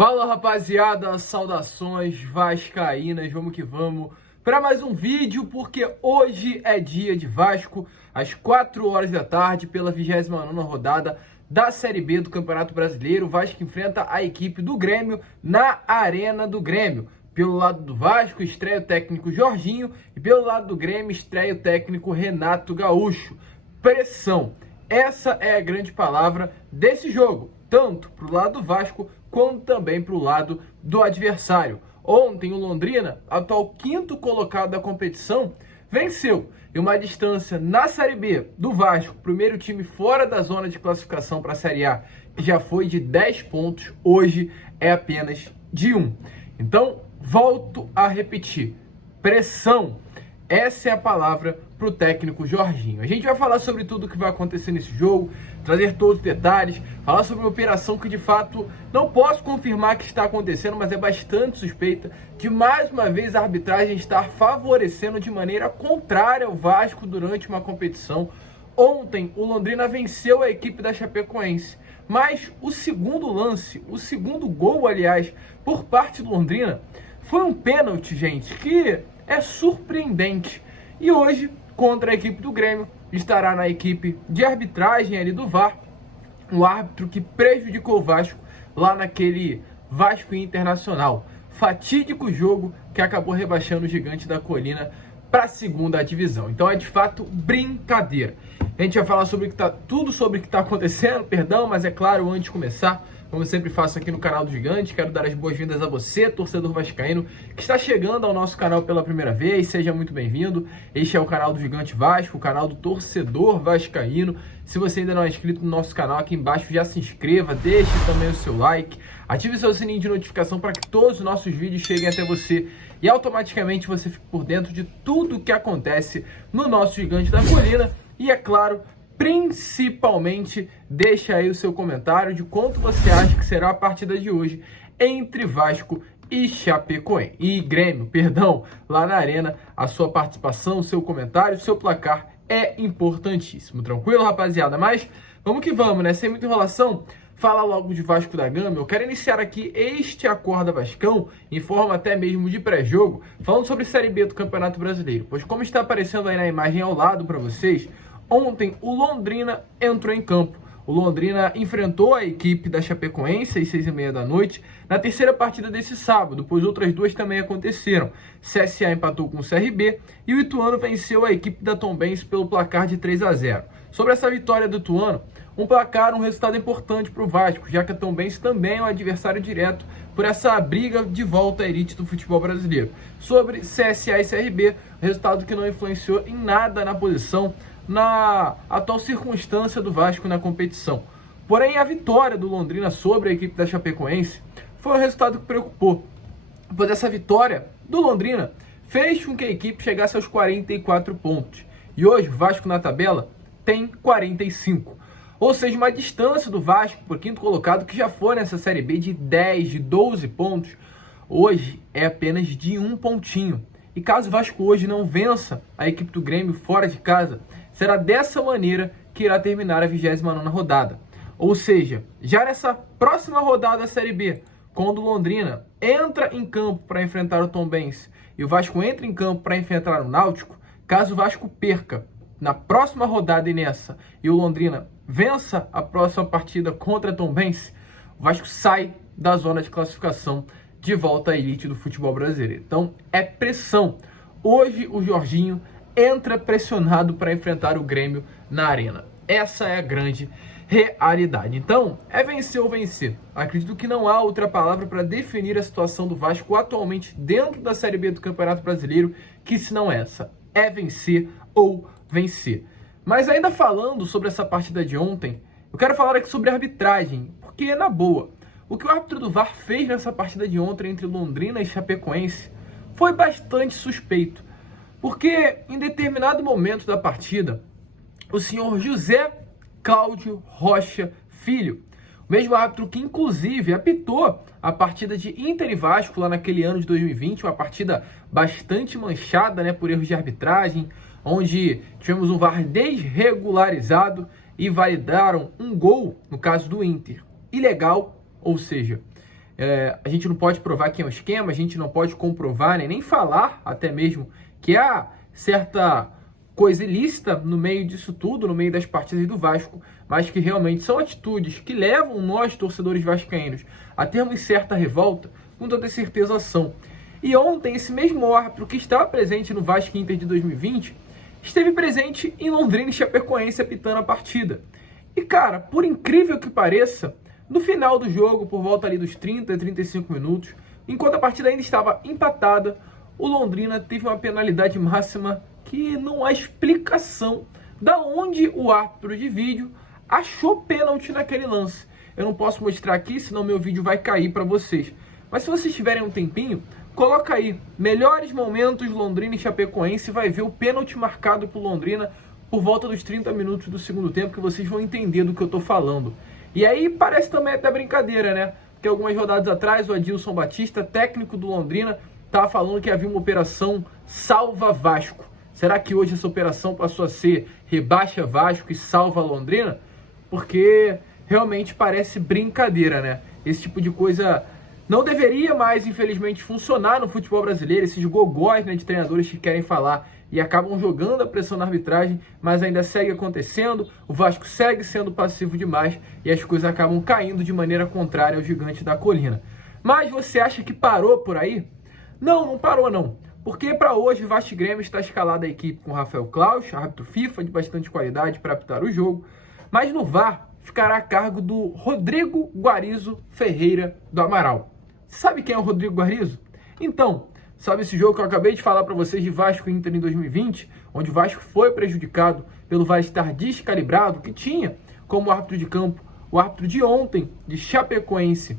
Fala rapaziada, saudações vascaínas, vamos que vamos para mais um vídeo, porque hoje é dia de Vasco, às 4 horas da tarde, pela 29ª rodada da Série B do Campeonato Brasileiro. O Vasco enfrenta a equipe do Grêmio na Arena do Grêmio. Pelo lado do Vasco, estreia o técnico Jorginho, e pelo lado do Grêmio, estreia o técnico Renato Gaúcho. Pressão, essa é a grande palavra desse jogo, tanto para o lado do Vasco, quanto também para o lado do adversário. Ontem o Londrina, atual quinto colocado da competição, venceu em uma distância na Série B do Vasco, primeiro time fora da zona de classificação para a Série A, que já foi de 10 pontos, hoje é apenas de 1. Então, volto a repetir, pressão, essa é a palavra para o técnico Jorginho. A gente vai falar sobre tudo o que vai acontecer nesse jogo, trazer todos os detalhes, falar sobre uma operação que de fato não posso confirmar que está acontecendo, mas é bastante suspeita, de mais uma vez a arbitragem estar favorecendo de maneira contrária o Vasco durante uma competição. Ontem o Londrina venceu a equipe da Chapecoense, mas o segundo lance, o segundo gol, aliás, por parte do Londrina, foi um pênalti, gente, que é surpreendente. E hoje, contra a equipe do Grêmio, estará na equipe de arbitragem ali do VAR, o árbitro que prejudicou o Vasco lá naquele Vasco Internacional. Fatídico jogo que acabou rebaixando o Gigante da Colina para a segunda divisão. Então é de fato brincadeira. A gente vai falar sobre tudo sobre o que está acontecendo, mas é claro, antes de começar, como eu sempre faço aqui no canal do Gigante, quero dar as boas-vindas a você, torcedor vascaíno, que está chegando ao nosso canal pela primeira vez. Seja muito bem-vindo. Este é o canal do Gigante Vasco, o canal do torcedor vascaíno. Se você ainda não é inscrito no nosso canal, aqui embaixo já se inscreva, deixe também o seu like, ative o seu sininho de notificação para que todos os nossos vídeos cheguem até você e automaticamente você fique por dentro de tudo o que acontece no nosso Gigante da Colina. E é claro, principalmente, deixa aí o seu comentário de quanto você acha que será a partida de hoje entre Vasco e Chapecoense, e Grêmio, lá na Arena. A sua participação, o seu comentário, o seu placar é importantíssimo. Tranquilo, rapaziada? Mas vamos que vamos, né? Sem muita enrolação, falar logo de Vasco da Gama. Eu quero iniciar aqui este Acorda Vascão, em forma até mesmo de pré-jogo, falando sobre Série B do Campeonato Brasileiro. Pois como está aparecendo aí na imagem ao lado para vocês, ontem o Londrina entrou em campo. O Londrina enfrentou a equipe da Chapecoense às 6h30 da noite, na terceira partida desse sábado, pois outras duas também aconteceram. CSA empatou com o CRB e o Ituano venceu a equipe da Tombense pelo placar de 3-0. Sobre essa vitória do Ituano, um resultado importante para o Vasco, já que a Tombense também é um adversário direto por essa briga de volta à elite do futebol brasileiro. Sobre CSA e CRB, resultado que não influenciou em nada na posição, na atual circunstância do Vasco na competição. Porém, a vitória do Londrina sobre a equipe da Chapecoense foi um resultado que preocupou, pois essa vitória do Londrina fez com que a equipe chegasse aos 44 pontos. E hoje o Vasco na tabela tem 45. Ou seja, uma distância do Vasco por quinto colocado, que já foi nessa Série B de 10, de 12 pontos, hoje é apenas de 1 pontinho. E caso o Vasco hoje não vença a equipe do Grêmio fora de casa, será dessa maneira que irá terminar a 29ª rodada. Ou seja, já nessa próxima rodada da Série B, quando o Londrina entra em campo para enfrentar o Tombense e o Vasco entra em campo para enfrentar o Náutico, caso o Vasco perca na próxima rodada e nessa, e o Londrina vença a próxima partida contra a Tombense, o Vasco sai da zona de classificação de volta à elite do futebol brasileiro. Então é pressão. Hoje o Jorginho entra pressionado para enfrentar o Grêmio na Arena. Essa é a grande realidade. Então, é vencer ou vencer. Acredito que não há outra palavra para definir a situação do Vasco atualmente dentro da Série B do Campeonato Brasileiro que se não essa. É vencer ou vencer. Mas ainda falando sobre essa partida de ontem, eu quero falar aqui sobre a arbitragem, porque na boa, o que o árbitro do VAR fez nessa partida de ontem entre Londrina e Chapecoense foi bastante suspeito. Porque em determinado momento da partida, o senhor José Cláudio Rocha Filho, o mesmo árbitro que inclusive apitou a partida de Inter e Vasco lá naquele ano de 2020, uma partida bastante manchada, né, por erros de arbitragem, onde tivemos um VAR desregularizado e validaram um gol, no caso do Inter, ilegal, ou seja, A gente não pode provar que é um esquema, a gente não pode comprovar, nem falar até mesmo que há certa coisa ilícita no meio disso tudo, no meio das partidas do Vasco, mas que realmente são atitudes que levam nós, torcedores vascaínos, a termos certa revolta, com toda certeza são. E ontem, esse mesmo árbitro que estava presente no Vasco Inter de 2020, esteve presente em Londrina e Chapecoense apitando a partida. E cara, por incrível que pareça, no final do jogo, por volta ali dos 30, 35 minutos, enquanto a partida ainda estava empatada, o Londrina teve uma penalidade máxima que não há explicação da onde o árbitro de vídeo achou pênalti naquele lance. Eu não posso mostrar aqui, senão meu vídeo vai cair para vocês. Mas se vocês tiverem um tempinho, coloca aí, melhores momentos Londrina e Chapecoense, vai ver o pênalti marcado por Londrina por volta dos 30 minutos do segundo tempo, que vocês vão entender do que eu tô falando. E aí parece também até brincadeira, né? Porque algumas rodadas atrás, o Adilson Batista, técnico do Londrina, estava falando que havia uma operação Salva Vasco. Será que hoje essa operação passou a ser Rebaixa Vasco e Salva Londrina? Porque realmente parece brincadeira, né? Esse tipo de coisa não deveria mais, infelizmente, funcionar no futebol brasileiro. Esses gogóis, né, de treinadores que querem falar e acabam jogando a pressão na arbitragem, mas ainda segue acontecendo, o Vasco segue sendo passivo demais e as coisas acabam caindo de maneira contrária ao gigante da colina. Mas você acha que parou por aí? Não, não parou não. Porque para hoje o Vasco Grêmio está escalada a equipe com Rafael Claus, árbitro FIFA de bastante qualidade para apitar o jogo, mas no VAR ficará a cargo do Rodrigo Guarizo Ferreira do Amaral. Você sabe quem é o Rodrigo Guarizo? Então, sabe esse jogo que eu acabei de falar para vocês de Vasco Inter em 2020, onde o Vasco foi prejudicado pelo VAR estar descalibrado, que tinha como árbitro de campo o árbitro de ontem, de Chapecoense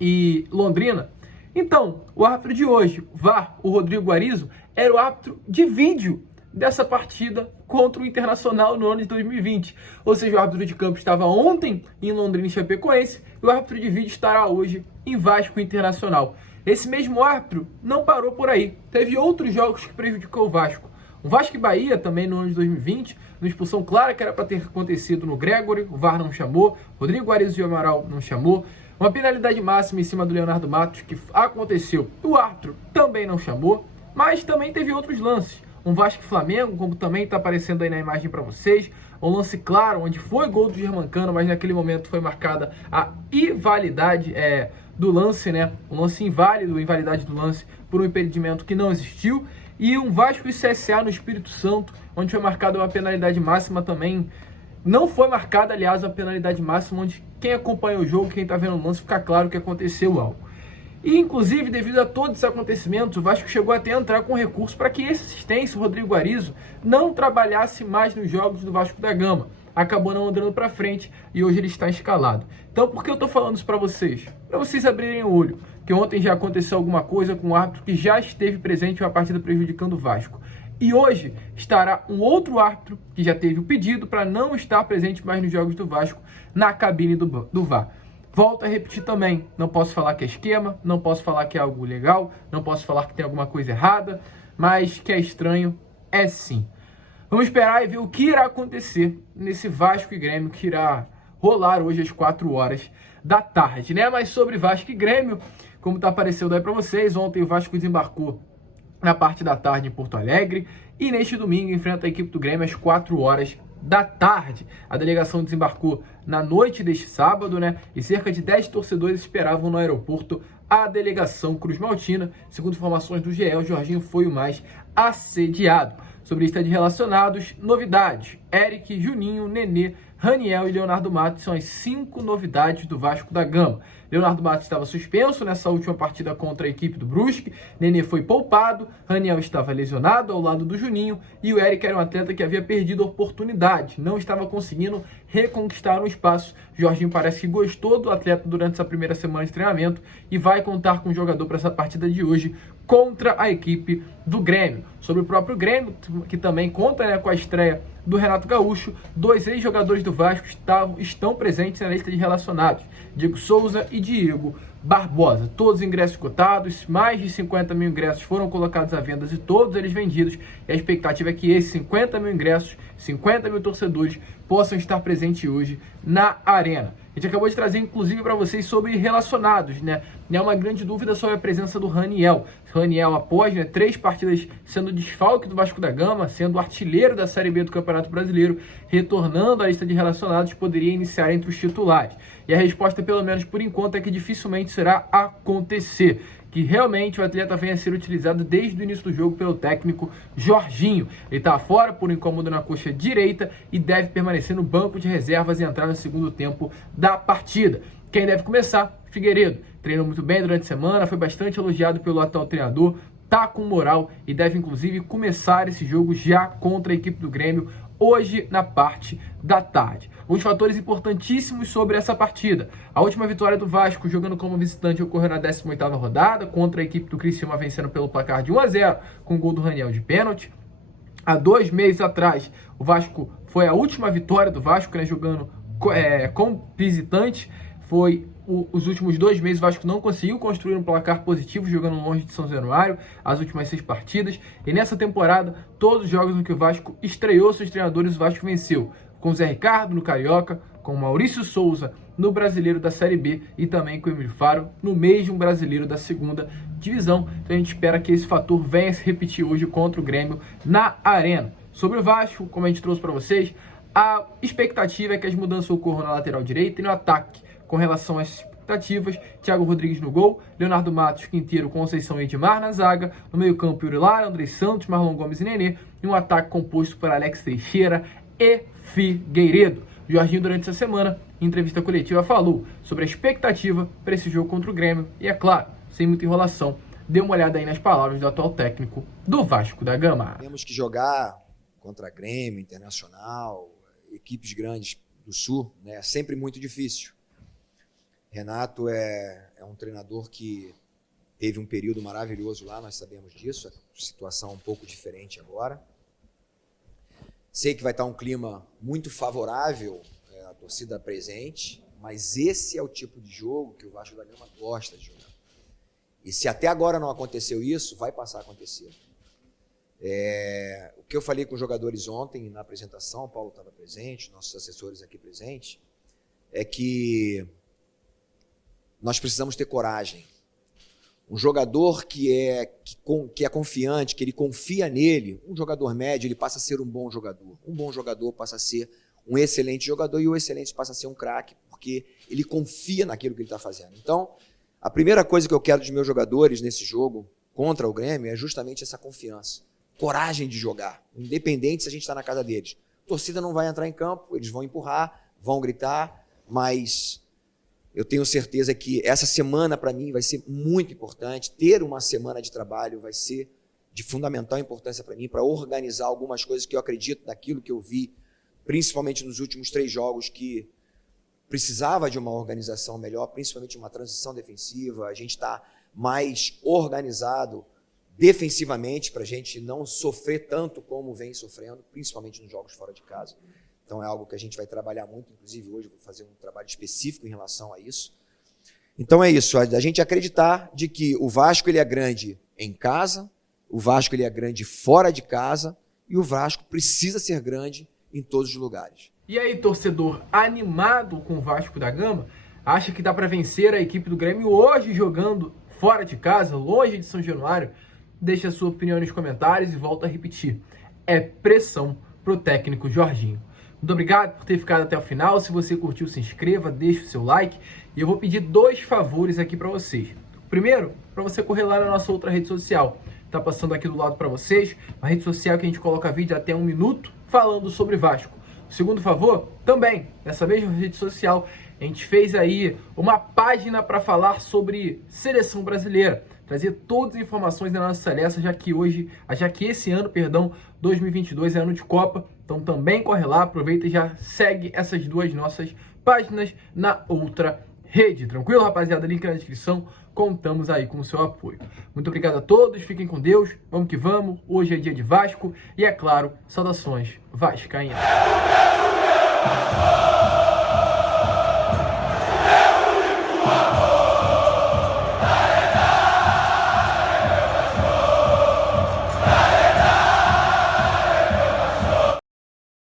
e Londrina? Então, o árbitro de hoje, VAR, o Rodrigo Guarizo, era o árbitro de vídeo dessa partida contra o Internacional no ano de 2020. Ou seja, o árbitro de campo estava ontem em Londrina e Chapecoense e o árbitro de vídeo estará hoje em Vasco Internacional. Esse mesmo árbitro não parou por aí. Teve outros jogos que prejudicou o Vasco. O Vasco e Bahia também no ano de 2020, uma expulsão clara que era para ter acontecido no Gregory, o VAR não chamou, Rodrigo Guarizo de Amaral não chamou. Uma penalidade máxima em cima do Leonardo Matos, que aconteceu, o árbitro também não chamou, mas também teve outros lances. Um Vasco e Flamengo, como também está aparecendo aí na imagem para vocês, um lance claro, onde foi gol do Germancano, mas naquele momento foi marcada a invalidade do lance, né? Um lance inválido, invalidade do lance por um impedimento que não existiu. E um Vasco e CSA no Espírito Santo, onde foi marcada uma penalidade máxima também. Não foi marcada, aliás, a penalidade máxima, onde quem acompanha o jogo, quem está vendo o lance, fica claro que aconteceu algo. E, inclusive, devido a todos esses acontecimentos, o Vasco chegou até a entrar com recurso para que esse assistente, o Rodrigo Guarizo, não trabalhasse mais nos jogos do Vasco da Gama. Acabou não andando para frente e hoje ele está escalado. Então, por que eu estou falando isso para vocês? Para vocês abrirem o olho, que ontem já aconteceu alguma coisa com o árbitro que já esteve presente em uma partida prejudicando o Vasco. E hoje estará um outro árbitro que já teve o pedido para não estar presente mais nos jogos do Vasco na cabine do VAR. Volto a repetir também, não posso falar que é esquema, não posso falar que é algo legal, não posso falar que tem alguma coisa errada, mas que é estranho, é sim. Vamos esperar e ver o que irá acontecer nesse Vasco e Grêmio que irá rolar hoje às 4 horas da tarde, né? Mas sobre Vasco e Grêmio, como está aparecendo aí para vocês, ontem o Vasco desembarcou na parte da tarde em Porto Alegre e neste domingo enfrenta a equipe do Grêmio às 4 horas da tarde. A delegação desembarcou na noite deste sábado, né? E cerca de 10 torcedores esperavam no aeroporto a delegação Cruz Maltina. Segundo informações do GE, o Jorginho foi o mais assediado. Sobre a lista de relacionados, novidades: Eric, Juninho, Nenê, Raniel e Leonardo Matos são as 5 novidades do Vasco da Gama. Leonardo Matos estava suspenso nessa última partida contra a equipe do Brusque, Nenê foi poupado, Raniel estava lesionado ao lado do Juninho e o Eric era um atleta que havia perdido a oportunidade, não estava conseguindo reconquistar um espaço. Jorginho parece que gostou do atleta durante essa primeira semana de treinamento e vai contar com o jogador para essa partida de hoje contra a equipe do Grêmio. Sobre o próprio Grêmio, que também conta, né, com a estreia do Renato Gaúcho, 2 ex-jogadores do Vasco estão presentes na lista de relacionados, Diego Souza e Diego Barbosa. Todos os ingressos cotados, mais de 50 mil ingressos foram colocados à venda e todos eles vendidos. E a expectativa é que esses 50 mil ingressos, 50 mil torcedores possam estar presentes hoje na Arena. A gente acabou de trazer, inclusive, para vocês sobre relacionados, né? E há uma grande dúvida sobre a presença do Raniel. Raniel, após 3 partidas sendo desfalque do Vasco da Gama, sendo artilheiro da Série B do Campeonato Brasileiro, retornando à lista de relacionados, poderia iniciar entre os titulares. E a resposta, pelo menos por enquanto, é que dificilmente será acontecer. Que realmente o atleta venha a ser utilizado desde o início do jogo pelo técnico Jorginho. Ele está fora por um incômodo na coxa direita e deve permanecer no banco de reservas e entrar no segundo tempo da partida. Quem deve começar? Figueiredo. Treinou muito bem durante a semana, foi bastante elogiado pelo atual treinador, tá com moral e deve inclusive começar esse jogo já contra a equipe do Grêmio hoje na parte da tarde. Os fatores importantíssimos sobre essa partida. A última vitória do Vasco jogando como visitante ocorreu na 18ª rodada contra a equipe do Criciúma, vencendo pelo placar de 1-0 com o gol do Raniel de pênalti. Há 2 meses atrás, o Vasco foi a última vitória do Vasco, né, jogando como visitante. Foi os últimos 2 meses o Vasco não conseguiu construir um placar positivo jogando longe de São Januário, as últimas 6 partidas. E nessa temporada, todos os jogos no que o Vasco estreou seus treinadores, o Vasco venceu. Com o Zé Ricardo no Carioca, com o Maurício Souza no Brasileiro da Série B e também com o Emílio Faro no mesmo Brasileiro da 2ª Divisão. Então a gente espera que esse fator venha se repetir hoje contra o Grêmio na Arena. Sobre o Vasco, como a gente trouxe para vocês, a expectativa é que as mudanças ocorram na lateral direita e no ataque. Com relação às expectativas, Thiago Rodrigues no gol, Leonardo Matos, Quinteiro, Conceição e Edmar na zaga, no meio-campo Yuri Lara, André Santos, Marlon Gomes e Nenê, e um ataque composto por Alex Teixeira e Figueiredo. Jorginho, durante essa semana, em entrevista coletiva, falou sobre a expectativa para esse jogo contra o Grêmio e, é claro, sem muita enrolação, dê uma olhada aí nas palavras do atual técnico do Vasco da Gama. Temos que jogar contra Grêmio, Internacional, equipes grandes do Sul, né? É sempre muito difícil. Renato é um treinador que teve um período maravilhoso lá, nós sabemos disso, a situação um pouco diferente agora. Sei que vai estar um clima muito favorável, a torcida presente, mas esse é o tipo de jogo que o Vasco da Gama gosta de jogar. E se até agora não aconteceu isso, vai passar a acontecer. O que eu falei com os jogadores ontem na apresentação, o Paulo estava presente, nossos assessores aqui presentes, é que nós precisamos ter coragem. Um jogador que é confiante, que ele confia nele, um jogador médio, ele passa a ser um bom jogador. Um bom jogador passa a ser um excelente jogador e o excelente passa a ser um craque, porque ele confia naquilo que ele está fazendo. Então, a primeira coisa que eu quero dos meus jogadores nesse jogo contra o Grêmio é justamente essa confiança. Coragem de jogar, independente se a gente está na casa deles. A torcida não vai entrar em campo, eles vão empurrar, vão gritar, mas eu tenho certeza que essa semana, para mim, vai ser muito importante. Ter uma semana de trabalho vai ser de fundamental importância para mim, para organizar algumas coisas que eu acredito daquilo que eu vi, principalmente nos últimos 3 jogos, que precisava de uma organização melhor, principalmente uma transição defensiva. A gente está mais organizado defensivamente para a gente não sofrer tanto como vem sofrendo, principalmente nos jogos fora de casa. Então é algo que a gente vai trabalhar muito, inclusive hoje eu vou fazer um trabalho específico em relação a isso. Então é isso, a gente acreditar de que o Vasco ele é grande em casa, o Vasco ele é grande fora de casa e o Vasco precisa ser grande em todos os lugares. E aí, torcedor animado com o Vasco da Gama, acha que dá para vencer a equipe do Grêmio hoje jogando fora de casa, longe de São Januário? Deixa a sua opinião nos comentários e volto a repetir. É pressão pro técnico Jorginho. Muito obrigado por ter ficado até o final. Se você curtiu, se inscreva, deixe o seu like. E eu vou pedir 2 favores aqui para vocês. O primeiro, para você correr lá na nossa outra rede social. Tá passando aqui do lado para vocês. Uma rede social que a gente coloca vídeo até 1 minuto falando sobre Vasco. O segundo favor, também, nessa mesma rede social, a gente fez aí uma página para falar sobre seleção brasileira. Trazer todas as informações da nossa seleção, já que esse ano, 2022 é ano de Copa. Então também corre lá, aproveita e já segue essas 2 nossas páginas na outra rede. Tranquilo, rapaziada? Link na descrição. Contamos aí com o seu apoio. Muito obrigado a todos, fiquem com Deus. Vamos que vamos. Hoje é dia de Vasco e, é claro, saudações vascaínas.